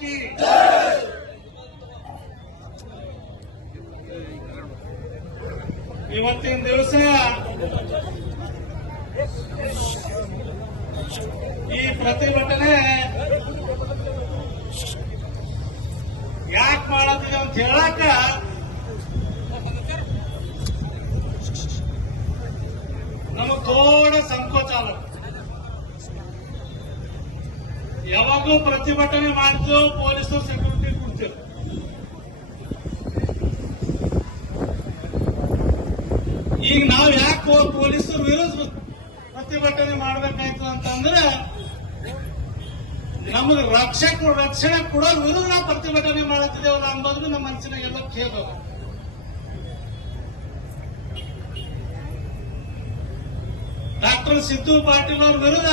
की ಇವತ್ತಿನ ದಿವಸ ಈ ಪ್ರತಿಭಟನೆ ಯಾಕೆ ಮಾಡತ್ತಿದೆ ಅಂತ ಹೇಳಕ ನಮಗ್ ದೊಡ್ಡ ಸಂಕೋಚ ಅಲ್ಲ. ಯಾವಾಗೂ ಪ್ರತಿಭಟನೆ ಮಾಡ್ತೇವೆ, ಪೊಲೀಸರು ಸೆಕ್ಯೂರಿಟಿ ಕೊಡ್ತೇವೆ. ಈಗ ನಾವ್ ಯಾಕೆ ಪೊಲೀಸರ ವಿರುದ್ಧ ಪ್ರತಿಭಟನೆ ಮಾಡ್ಬೇಕಾಯ್ತು ಅಂತಂದ್ರೆ ನಮಗೆ ರಕ್ಷಣೆ ಕೊಡೋ ವಿರುದ್ಧ ನಾವು ಪ್ರತಿಭಟನೆ ಮಾಡುತ್ತಿದ್ದೇವಲ್ಲ ಅಂಬೋದು ನಮ್ಮ ಮನಸ್ಸಿನಾಗೆಲ್ಲ ಖೇದ. ಡಾಕ್ಟರ್ ಸಿದ್ದು ಪಾಟೀಲ್ ಅವ್ರ ವಿರುದ್ಧ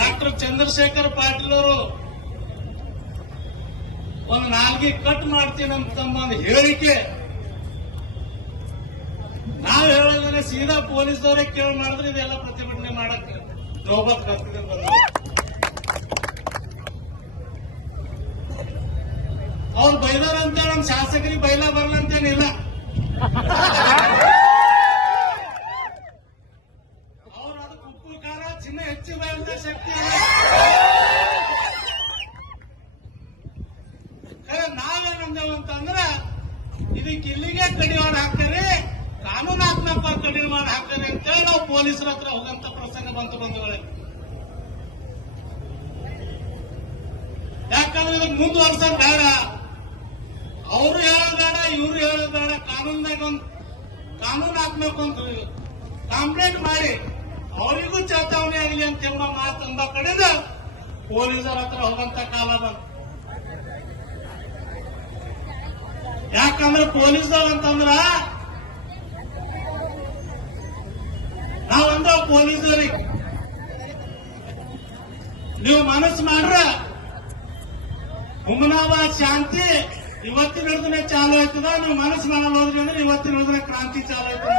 ಡಾಕ್ಟರ್ ಚಂದ್ರಶೇಖರ್ ಪಾಟೀಲ್ ಅವರು ಒಂದು ನಾಲ್ಗೆ ಕಟ್ ಮಾಡ್ತೀನಿ ಅಂತ ಒಂದು ಹೇಳಿಕೆ ನಾವು ಹೇಳೋದ್ರೆ ಸೀದಾ ಪೊಲೀಸ್ದವರೇ ಕೇಳಿ ಮಾಡಿದ್ರೆ ಇದೆಲ್ಲ ಪ್ರತಿಭಟನೆ ಮಾಡಕ್ಕೆ ನೌಬತ್ ಬರ್ತಿದೆ. ಅವ್ರು ಬೈದಾರ ಅಂತ ನಮ್ಮ ಶಾಸಕರಿಗೆ ಬೈಲ ಬರಲ್ಲ ಅಂತೇನಿಲ್ಲ. ಅವ್ರು ಅದಕ್ಕೆ ಉಪ್ಪು ಖಾರ ಚಿನ್ನ ಹೆಚ್ಚು ಬಯಲದ ಶಕ್ತಿ ನಾವೇನಂದೇವು ಅಂತಂದ್ರ ಇದಕ್ಕೆ ಇಲ್ಲಿಗೆ ಕಡಿವಾಡ ಹಾಕ್ತಾರೆ, ಕಾನೂನಾತ್ಮಕ ಕಡಿವಾಡ ಹಾಕ್ತಾರೆ ಅಂತೇಳಿ ನಾವು ಪೊಲೀಸರ ಹತ್ರ ಹೋಗಂತ ಪ್ರಸಂಗ ಬಂಧುಗಳೇ. ಯಾಕಂದ್ರೆ ಇದಕ್ಕೆ ಮುಂದುವರ್ಸೋದು ಬೇಡ, ಅವರು ಹೇಳೋದು ಬೇಡ, ಇವ್ರು ಹೇಳೋದು ಬೇಡ. ಕಾನೂನಾಗ ಒಂದು ಕಾನೂನಾತ್ಮಕ ಒಂದು ಕಂಪ್ಲೇಂಟ್ ಮಾಡಿ ಅವರಿಗೂ ಚೇತಾವಣೆ ಆಗಲಿ ಅಂತ ಹೇಳೋ ಮಾತು ಅಂದ ಕಡೆದ ಪೊಲೀಸರ ಹತ್ರ ಹೋಗಂತ ಕಾಲ ಬಂತು. ಯಾಕಂದ್ರೆ ಪೊಲೀಸ್ದವ್ರು ಅಂತಂದ್ರ ನಾವಂದ ಪೊಲೀಸರಿಗೆ ನೀವು ಮನಸ್ಸು ಮಾಡ್ರ ಹುಮನಾಬಾದ್ ಶಾಂತಿ ಇವತ್ತಿನ ಹಿಡಿದ್ರೆ ಚಾಲು ಆಯ್ತದ, ನೀವು ಮನಸ್ಸು ಮಾಡಲ್ಲ ಹೋದ್ರಿ ಅಂದ್ರೆ ಇವತ್ತಿನ ಹಿಡಿದ್ರೆ ಕ್ರಾಂತಿ ಚಾಲು ಆಯ್ತದ.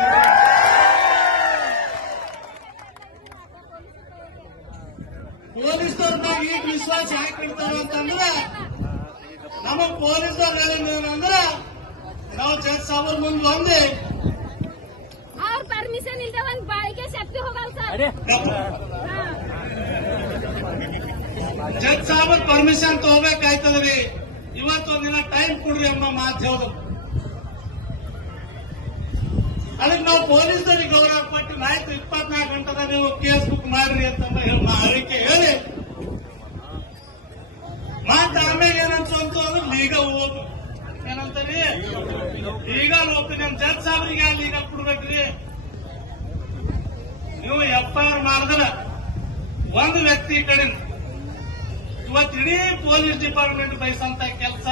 ಪೊಲೀಸ್ದವ್ರದಾಗ ಈಗ ವಿಶ್ವಾಸ ಯಾಕೆ ಇಡ್ತಾರ ಅಂತಂದ್ರೆ ನಮಗ್ ಪೊಲೀಸರು ಹೇಳಿದ್ರೆ ನಾವು ಜಡ್ಜ್ ಸಾಬರ್ ಮುಂದೆ ಬಂದು और परमिशन इल्दा ಒಂದು ಬಾಳಿಕೆ ಶಕ್ತಿ ಹೋಗಲ್ಲ ಸರ್. ಜಡ್ಜ್ ಸಾಬರ್ ಪರ್ಮಿಷನ್ ತಗೋಬೇಕಾಯ್ತದ್ರಿ. ಇವತ್ತೊಂದಿನ ಟೈಮ್ ಕೊಡ್ರಿ ಎಂಬ ಮಾತು ಹೇಳೋದು. ಅದಕ್ಕೆ ನಾವು ಪೊಲೀಸರಿಗೆ ಗೌರವ ಕೊಟ್ಟು ಆಯ್ತು 24 ಗಂಟೆದಾಗ ನೀವು ಕೇಸ್ ಬುಕ್ ಮಾಡ್ರಿ ಅಂತ ಹೇಳಿಕೆ ಹೇಳಿ ಮಾತು ಆಮೇಲೆ ಏನಂತ ಅಂದ್ರೆ ಲೀಗಲ್ ಹೋಗು ಏನಂತಾರಿ, ಲೀಗಲ್ ಹೋಗ್ತೀನಿ ಅಂತ ಜಡ್ಜ್ ಸಾಬ್ರಿಗೆ ಯಾವ ಲೀಗಲ್ ಕೊಡ್ಬೇಕ್ರಿ? ನೀವು FIR ಮಾಡಿದ್ರೆ ಒಂದು ವ್ಯಕ್ತಿ ಕಡೆ ಇವತ್ತು ಇಡೀ ಪೊಲೀಸ್ ಡಿಪಾರ್ಟ್ಮೆಂಟ್ ಬಯಸಂತ ಕೆಲಸ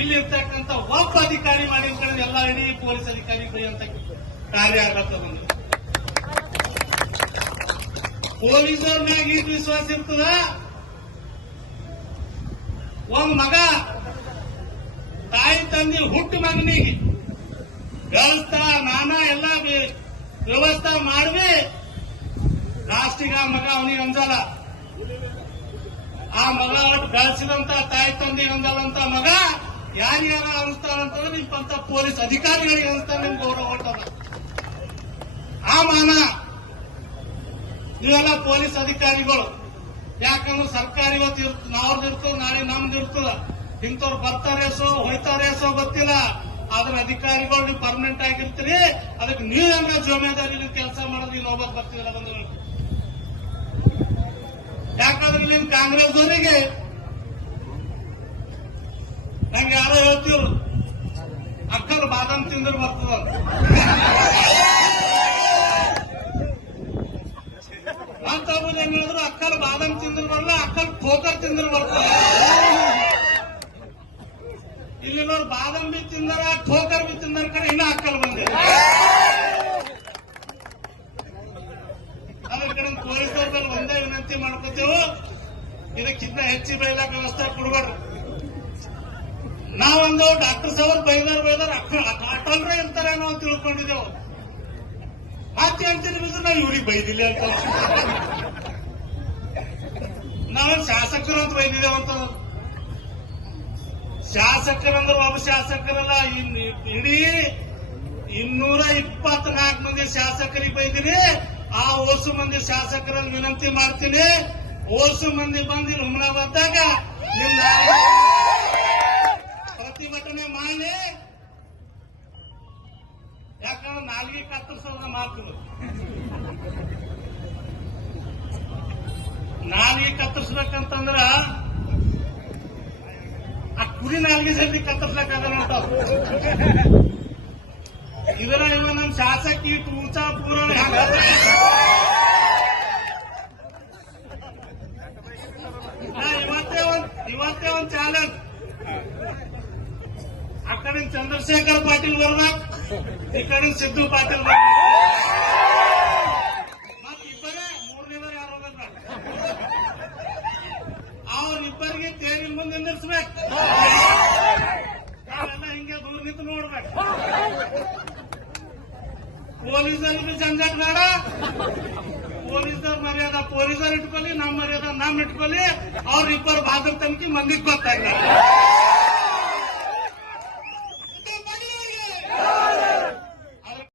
ಇಲ್ಲಿರ್ತಕ್ಕಂಥ ಒಬ್ಬ ಅಧಿಕಾರಿ ಮಾಡಿದ ಕಡೆ ಎಲ್ಲ ಇಡೀ ಪೊಲೀಸ್ ಅಧಿಕಾರಿ ಬೈಯಂತ ಕಾರ್ಯ ಆಗತ್ತ ಬಂದು ಪೊಲೀಸರ ಮ್ಯಾಗ ಈಗ ವಿಶ್ವಾಸ ಇರ್ತದ. ಒಂದ್ ಮಗ ತಾಯಿ ತಂದೆ ಹುಟ್ಟು ಮಗನಿಗೆ ವ್ಯವಸ್ಥಾ ನಾನಾ ಎಲ್ಲ ವ್ಯವಸ್ಥೆ ಮಾಡ್ವಿ, ಲಾಸ್ಟಿಗೆ ಆ ಮಗ ಅವನಿಗೆ ಅಂಜಲ್ಲ. ಆ ಮಗ ಬೆಳೆಸಿದಂತ ತಾಯಿ ತಂದೆಗೆ ಅಂಜಲ್ಲಂತ ಮಗ ಯಾರಿಗಾರ ಅನಿಸ್ತಾರಂತಂದ್ರೆ ನಿಮ್ಮಂತ ಪೊಲೀಸ್ ಅಧಿಕಾರಿಗಳಿಗೆ ಅನಿಸ್ತಾರೆ, ನಿಮ್ಗೆ ಗೌರವ ಹೊಟ್ಟದ. ಆ ಮಾನ ನೀವೆಲ್ಲ ಪೊಲೀಸ್ ಅಧಿಕಾರಿಗಳು, ಯಾಕಂದ್ರೆ ಸರ್ಕಾರ ಇವತ್ತು ನಾವ್ರದ್ದು ಇರ್ತದ, ನಾಳೆ ನಮ್ದು ಇರ್ತದ. ಇಂಥವ್ರು ಬರ್ತಾರೇಸೋ ಹೋಯ್ತಾರೇಸೋ ಗೊತ್ತಿಲ್ಲ, ಆದ್ರೆ ಅಧಿಕಾರಿಗಳು ನೀವು ಪರ್ಮನೆಂಟ್ ಆಗಿರ್ತೀರಿ. ಅದಕ್ಕೆ ನೀವೇನ ಜವಾಬ್ದಾರಿ ಕೆಲಸ ಮಾಡೋದು ಇಲ್ಲಿ ಹೋಗ್ಬೇಕು ಬರ್ತೀವಲ್ಲ ಬಂಧುಗಳು. ಯಾಕಂದ್ರೆ ನಿಮ್ ಕಾಂಗ್ರೆಸ್ದವರಿಗೆ ನಂಗೆ ಯಾರೋ ಹೇಳ್ತೀವ್ರು ಅಕ್ಕಲು ಬಾದಾಮ್ ತಿಂದ್ರೆ ಬರ್ತದ ಅಂತ ಏನ್ ಹೇಳಿದ್ರು, ಅಕ್ಕಲು ಬಾದಾಮ್ ತಿಂದ್ರೆ ಬರಲ್ಲ, ಅಕ್ಕಲು ಖೋಕರ್ ತಿಂದ್ರೆ ಬರ್ತದೆ. ಇಲ್ಲಿನವ್ರು ಬಾದಾಮ್ ಬಿ ತಿಂದಾರ, ಖೋಕರ್ ಬಿ ತಿಂದಾರ ಕಡೆ ಇನ್ನ ಅಕ್ಕಲು ಬಂದಿದೆ. ಅದ್ರ ಕಡೆ ಪೊಲೀಸರ ಮೇಲೆ ಒಂದೇ ವಿನಂತಿ ಮಾಡ್ಕೋತೇವೆ, ಇದಕ್ಕಿಂತ ಹೆಚ್ಚು ಬೈಲಾಕ ವ್ಯವಸ್ಥೆ ಕೊಡ್ಬೇಡ್ರಿ. ನಾವೊಂದು ಡಾಕ್ಟರ್ ಸಾವ್ರ ಬೈದಾರ ಅಟಲ್ರೇ ಇರ್ತಾರೆ ನಾವು ತಿಳ್ಕೊಂಡಿದ್ದೇವೆ. ಮತ್ತೆ ಅಂತೀರಿ ನಾವು ಇವ್ರಿಗೆ ಬೈದಿಲ್ಲ ಅಂತ ನಾವು ಶಾಸಕರು ಅಂತ ಬೈದಿದ್ದೇವಂತ. ಶಾಸಕರಂದ್ರೆ ಒಬ್ಬ ಶಾಸಕರಲ್ಲ, ಇಡೀ 224 ಮಂದಿ ಶಾಸಕರಿಗೆ ಬೈದಿರಿ. ಆ ಓಸು ಮಂದಿ ಶಾಸಕರಲ್ಲಿ ವಿನಂತಿ ಮಾಡ್ತೀನಿ, ಓಸು ಮಂದಿ ಬಂದು ಹುಮನಾಬಾದ್ದಾಗ ನಿಮ್ಮ ಪ್ರತಿಭಟನೆ ಮಾಡಿ. ಯಾಕಂದ್ರೆ ನಾಲ್ಗೆ ಕತ್ತರಿಸೋದ ಮಾತು, ನಾಲ್ಗೆ ಕತ್ತರಿಸ್ಬೇಕಂತಂದ್ರ ಆ ಕುರಿ ನಾಲ್ಗೆ ಸರಿ ಕತ್ತರಿಸ್ಬೇಕಾಗಲ್ಲ ಅಂತ. ಇದರ ಇವ ನಮ್ ಶಾಸಕ ಇಟ್ಟು ಊಂಚಾ ಪೂರಣ ಇವತ್ತೇ ಒಂದ್ ಚಾಲೆಂಜ್. ಆ ಕಡೆ ಚಂದ್ರಶೇಖರ್ ಪಾಟೀಲ್ ಬರ್ಬೇಕು, ಈ ಕಡೆ ಸಿದ್ದು ಪಾಟೀಲ್ ಬರ್ಬೇಕು. ಮತ್ ಇಬ್ಬರೇ ಮೂರನೇವರು ಯಾರು ಹೋಗಲ್ಲ. ಅವ್ರಿಬ್ಬರಿಗೆ ತೇರಿನ ಮುಂದೆ ನಿಲ್ಲಿಸ್ಬೇಕು. ನಾವೆಲ್ಲ ಹಿಂಗೆ ದೂರ ನಿಂತು ನೋಡ್ಬೇಕು. ಪೊಲೀಸರು ಬಿ ಜಂಜಾಟ ಬೇಡ. ಪೊಲೀಸರು ಮರ್ಯಾದ ಪೊಲೀಸರು ಇಟ್ಕೊಳ್ಳಿ, ನಮ್ಮ ಮರ್ಯಾದ ನಮ್ ಇಟ್ಕೊಳ್ಳಿ. ಅವ್ರಿಬ್ಬರು ಭಾಗದ ತನಕ ಮಂದಿಗೆ ಗೊತ್ತಾಗ.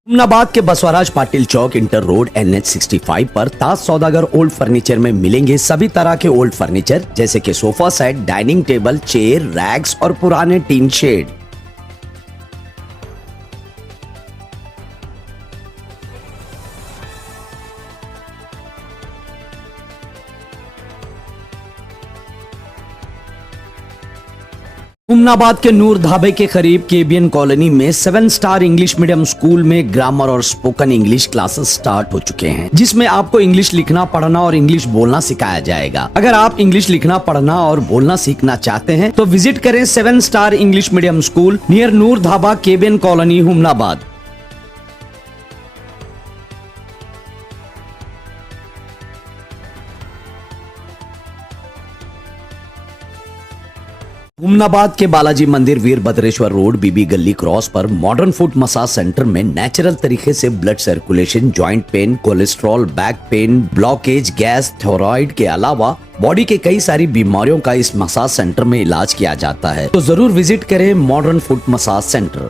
हुमनाबाद के बसवराज पाटिल चौक इंटर रोड NH 65 पर ताज सौदागर ओल्ड फर्नीचर में मिलेंगे सभी तरह के ओल्ड फर्नीचर जैसे कि sofa set, dining table, chair, racks और पुराने टीन शेड। हुमनाबाद के नूर ढाबे के करीब केबियन कॉलोनी में 7 स्टार इंग्लिश मीडियम स्कूल में ग्रामर और स्पोकन इंग्लिश क्लासेस स्टार्ट हो चुके हैं, जिसमें आपको इंग्लिश लिखना, पढ़ना और इंग्लिश बोलना सिखाया जाएगा। अगर आप इंग्लिश लिखना, पढ़ना और बोलना सीखना चाहते हैं तो विजिट करें 7 star English medium school near Noor dhaba, केबियन कॉलोनी, हुमनाबाद। हुमनाबाद के बालाजी मंदिर वीरभद्रेश्वर रोड बीबी गली क्रॉस पर मॉडर्न फुट मसाज सेंटर में नेचुरल तरीके से blood circulation, joint pain, cholesterol, back pain, blockage, gas, thyroid के अलावा बॉडी के कई सारी बीमारियों का इस मसाज सेंटर में इलाज किया जाता है। तो जरूर विजिट करें मॉडर्न फुट मसाज सेंटर।